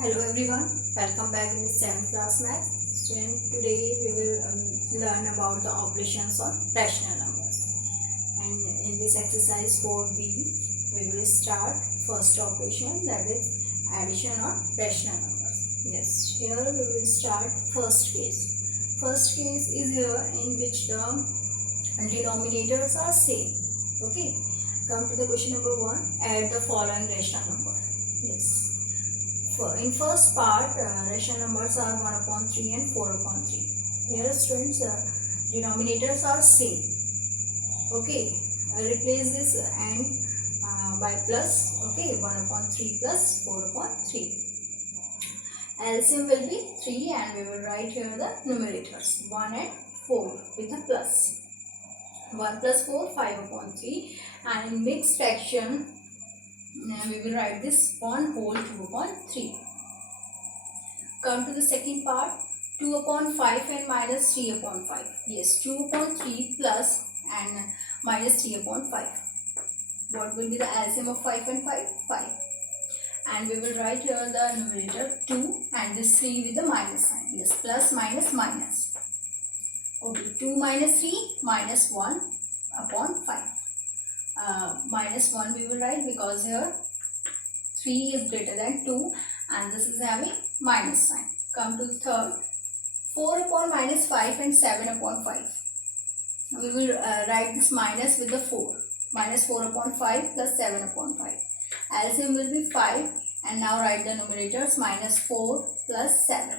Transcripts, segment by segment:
Hello everyone, welcome back in the 7th class math. Student, today we will learn about the operations on rational numbers. And in this exercise 4b, we will start first operation, that is addition on rational numbers. Yes, here we will start first case. First case is here in which the denominators are same. Okay, come to the question number 1, add the following rational number. Yes. In first part, rational numbers are 1 upon 3 and 4 upon 3. Here students, denominators are same. Okay, replace this and by plus. Okay, 1 upon 3 plus 4 upon 3. LCM will be 3 and we will write here the numerators 1 and 4 with a plus. 1 plus 4, 5 upon 3, and in mixed fraction we will write this 1 whole 2 upon 3. Come to the second part, 2 upon 5 and minus 3 upon 5. Yes, 2 upon 3 plus and minus 3 upon 5. What will be the LCM of 5 and 5? 5. And we will write here the numerator 2 and this 3 with the minus sign. Yes, plus minus minus. Okay, 2 minus 3 minus 1 upon 5. Minus 1 we will write because here 3 is greater than 2 and this is having minus sign. Come to the third, 4 upon minus 5 and 7 upon 5. We will write this minus with the 4. Minus 4 upon 5 plus 7 upon 5. LCM will be 5 and now write the numerators minus 4 plus 7.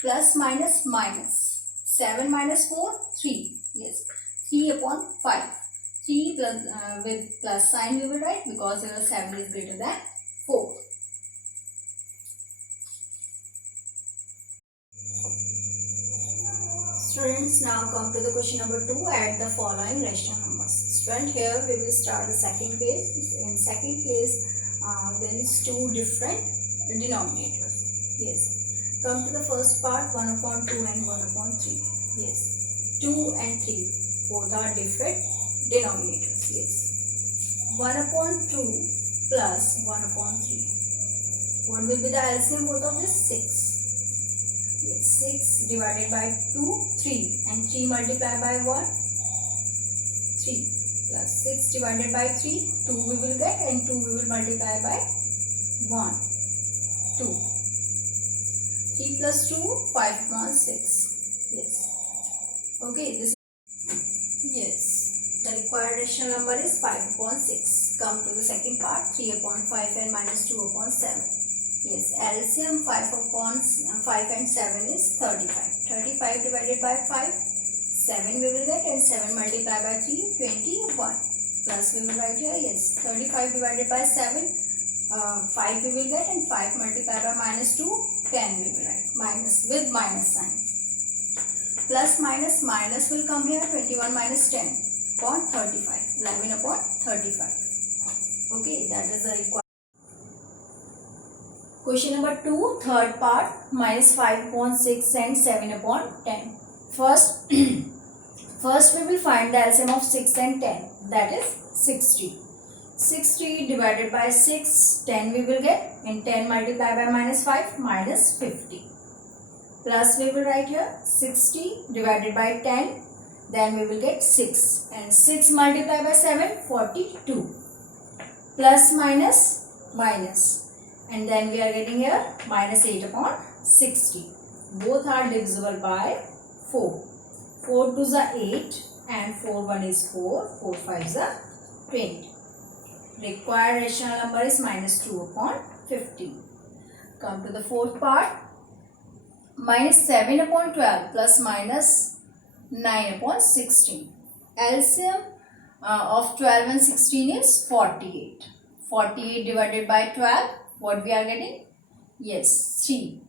Plus minus minus. 7 minus 4, 3. Yes, 3 upon 5. 3 plus with plus sign we will write because here 7 is greater than 4. Students, now come to the question number 2, add the following rational numbers. Student, here we will start the second case. In second case, there is two different denominators. Yes. Come to the first part, 1 upon 2 and 1 upon 3. Yes. 2 and 3, both are different denominators. Yes. 1 upon 2 plus 1 upon 3. What will be the LCM both of this? 6. Yes, 6 divided by 2, 3, and 3 multiplied by 1, 3, plus 6 divided by 3, 2 we will get, and 2 we will multiply by 1, 2. 3 plus 2, 5 upon 6. Yes. Okay, this. Yes, the required rational number is 5 upon 6. Come to the second part, 3 upon 5 and minus 2 upon 7. Yes, LCM 5 upon 5 and 7 is 35. 35 divided by 5, 7 we will get, and 7 multiplied by 3, 21. Plus we will write here, yes, 35 divided by 7, 5 we will get, and 5 multiplied by minus 2, 10 we will write. Minus with minus sign. Plus minus minus will come here, 21 minus 10 upon 35. 11 upon 35. Okay, that is the required. Question number 2, third part, minus 5 upon 6 and 7 upon 10. First, first we will find the LCM of 6 and 10, that is 60. 60 divided by 6, 10 we will get, and 10 multiplied by minus 5, minus 50. Plus we will write here 60 divided by 10, then we will get 6, and 6 multiplied by 7, 42. Plus minus minus. And then we are getting here minus 8 upon 60. Both are divisible by 4. 4 2s are 8 and 4 1 is 4. 4 5s are 20. Required rational number is minus 2 upon 15. Come to the fourth part. Minus 7 upon 12 plus minus 9 upon 16. LCM of 12 and 16 is 48. 48 divided by 12. What we are getting? Yes, 3.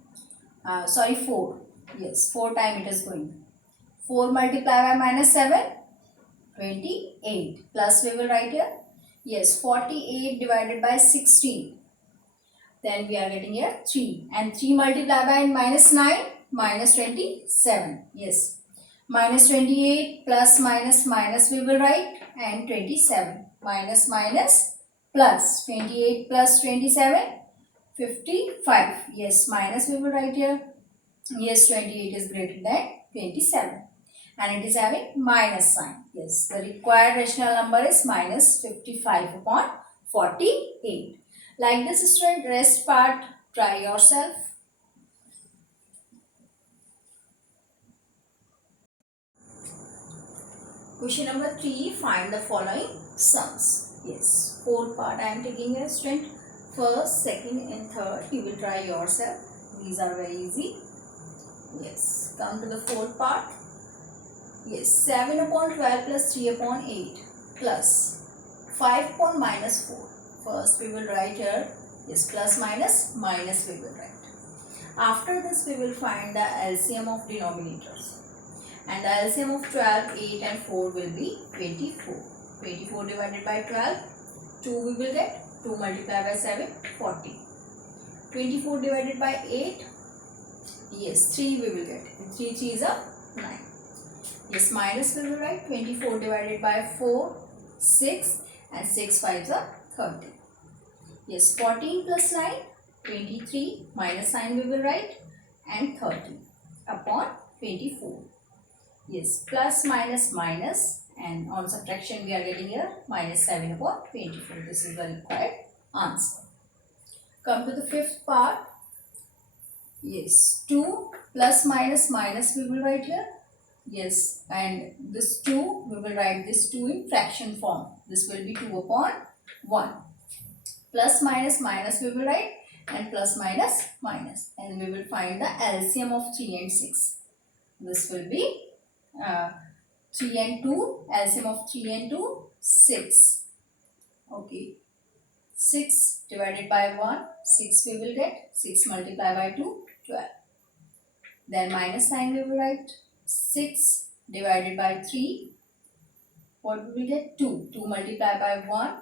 4. Yes, 4 times it is going. 4 multiplied by minus 7, 28. Plus we will write here. Yes, 48 divided by 16. Then we are getting here 3. And 3 multiplied by minus 9, minus 27. Yes. Minus 28 plus minus minus we will write, and 27. Minus minus plus 28 plus 27. 55. Yes, minus we will write here. Yes, 28 is greater than 27. And it is having minus sign. Yes, the required rational number is minus 55 upon 48. Like this, student, rest part, try yourself. Question number 3, find the following sums. Yes, fourth part I am taking here, student. First, second and third you will try yourself. These are very easy. Yes, come to the fourth part. Yes, 7 upon 12 plus 3 upon 8 plus 5 upon minus 4. First we will write here, yes, plus minus, minus we will write. After this we will find the LCM of denominators. And the LCM of 12, 8 and 4 will be 24. 24 divided by 12, 2 we will get, 2 multiplied by 7, 40. 24 divided by 8, yes, 3 we will get. 3 3 is a 9. Yes, minus we will write, 24 divided by 4, 6 and 6 5 are 30. Yes, 14 plus 9, 23, minus sign we will write and 30 upon 24. Yes, plus minus minus, and on subtraction we are getting here minus 7 upon 24. This is the required answer. Come to the fifth part. Yes, 2 plus minus minus we will write here. Yes, and this 2 we will write this 2 in fraction form. This will be 2 upon 1. Plus minus minus we will write and plus minus minus, and we will find the LCM of 3 and 6. This will be 3 and 2, LCM of 3 and 2, 6. Okay, 6 divided by 1, 6 we will get, 6 multiplied by 2, 12. Then minus sign we will write, 6 divided by 3, what we will get, 2. 2 multiplied by 1,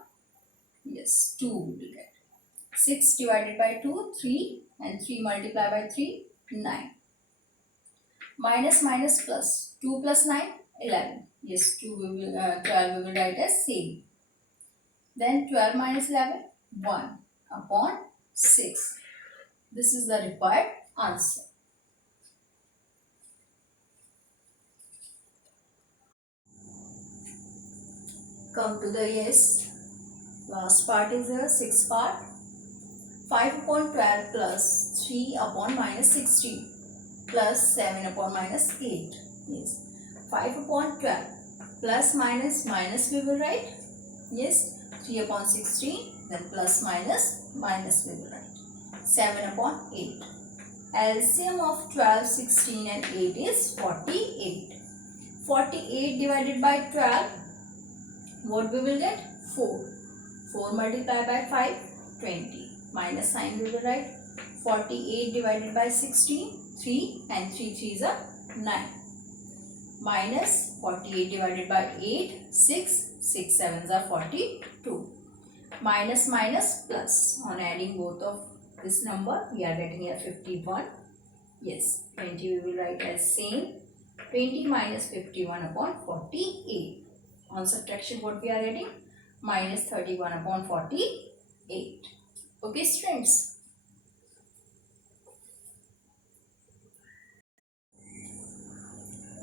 yes, 2 we will get. 6 divided by 2, 3, and 3 multiplied by 3, 9. Minus minus plus, 2 plus 9, 11. Yes, 2 we will, 12 we will write as same. Then 12 minus 11, 1 upon 6. This is the required answer. Come to the yes. Last part is the sixth part. 5 upon 12 plus 3 upon minus 16 plus 7 upon minus 8. Yes. 5 upon 12 plus minus minus we will write. Yes. 3 upon 16, then plus minus minus we will write. 7 upon 8. LCM of 12, 16 and 8 is 48. 48 divided by 12, what we will get? 4. 4 multiplied by 5, 20. Minus sign we will write. 48 divided by 16, 3 and 3 3s are 9. Minus 48 divided by 8, 6, 6 7s are 42. Minus minus plus, on adding both of this number we are getting here 51. Yes, 20 we will write as same. 20 minus 51 upon 48. On subtraction what we are getting? Minus 31 upon 48. Okay, students.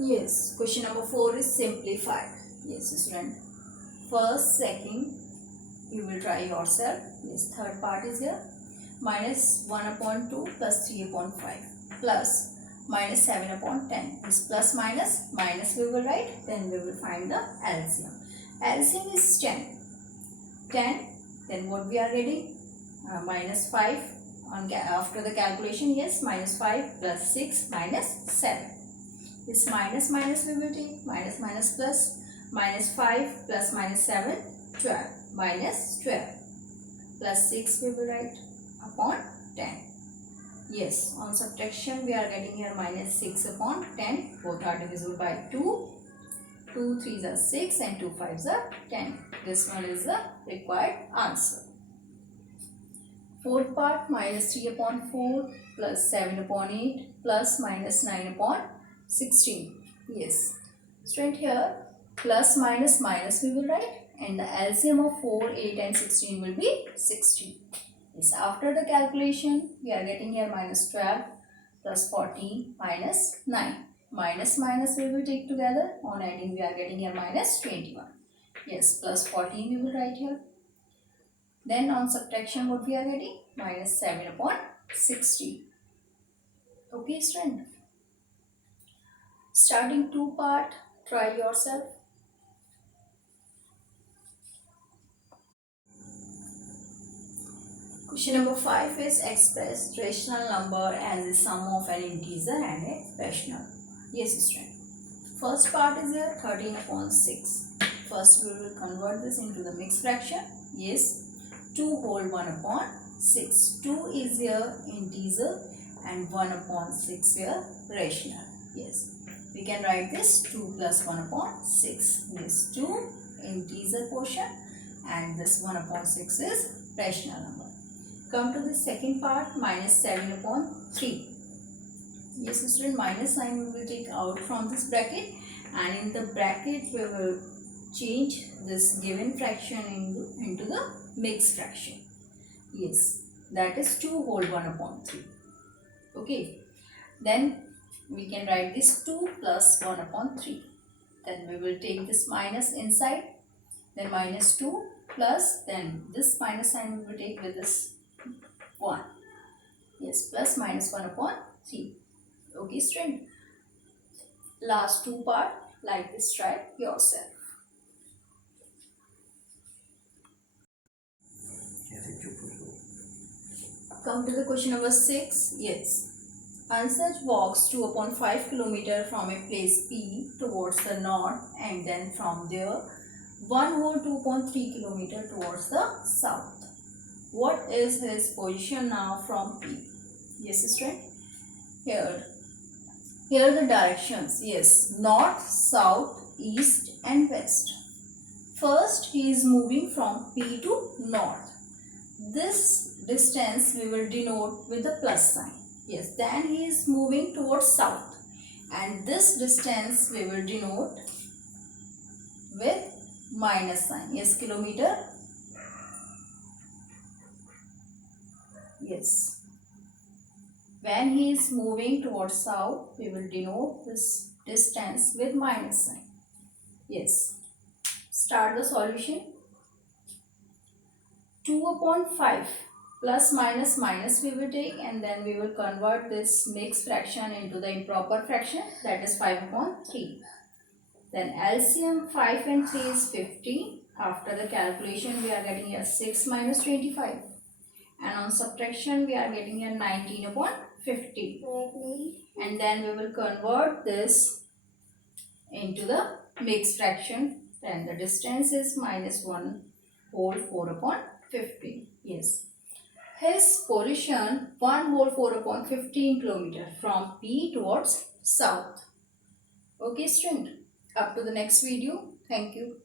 Yes, question number 4 is simplified. Yes, student. First, second, you will try yourself. Yes, third part is here. Minus 1 upon 2 plus 3 upon 5 plus minus 7 upon 10. This plus minus minus we will write. Then we will find the LCM. LCM is 10. 10. Then what we are getting? Minus 5 on after the calculation. Yes, minus 5 plus 6 minus 7. This minus minus we will take, minus minus plus, minus 5 plus minus 7, 12, minus 12, plus 6 we will write upon 10. Yes, on subtraction we are getting here minus 6 upon 10, both are divisible by 2, 2 3s are 6 and 2 5s are 10. This one is the required answer. Fourth part, minus 3 upon 4 plus 7 upon 8 plus minus 9 upon 16. Yes, student, here plus minus minus we will write, and the LCM of 4, 8 and 16 will be 16. Yes, after the calculation, we are getting here minus 12 plus 14 minus 9. Minus minus we will take together. On adding, we are getting here minus 21. Yes, plus 14 we will write here. Then on subtraction, what we are getting? Minus 7 upon 60. Okay, student. Starting two part, try yourself. Question number 5 is express rational number as the sum of an integer and a rational. Yes, student. First part is here 13 upon 6. First we will convert this into the mixed fraction. Yes, 2 whole 1 upon 6. 2 is here integer and 1 upon 6 here rational. Yes, we can write this 2 plus 1 upon 6. Yes, 2 integer portion and this 1 upon 6 is rational number. Come to the second part, minus 7 upon 3. Yes, student, minus sign we will take out from this bracket, and in the bracket we will change this given fraction into the mixed fraction. Yes, that is 2 whole 1 upon 3. Okay, then we can write this 2 plus 1 upon 3. Then we will take this minus inside, then minus 2 plus, then this minus sign we will take with this 1. Yes, plus minus 1 upon 3. Okay, student. Last two part, like this, try yourself. Come to the question number 6. Yes. Ansaj walks 2 upon 5 km from a place P towards the north, and then from there 1 whole 2 upon 3 km towards the south. What is his position now from P? Yes, student. Here are the directions. Yes, north, south, east and west. First, he is moving from P to north. This distance we will denote with the plus sign. Yes, then he is moving towards south, and this distance we will denote with minus sign. Yes, kilometer. Yes. When he is moving towards south, we will denote this distance with minus sign. Yes. Start the solution. 2 upon 5 plus minus minus we will take, and then we will convert this mixed fraction into the improper fraction, that is 5 upon 3. Then LCM 5 and 3 is 15. After the calculation we are getting here 6 minus 25. And on subtraction we are getting here 19 upon 50. And then we will convert this into the mixed fraction. Then the distance is minus 1 whole 4 upon 15. Yes. His position 1 whole 4 upon 15 km from P towards south. Okay, student. Up to the next video. Thank you.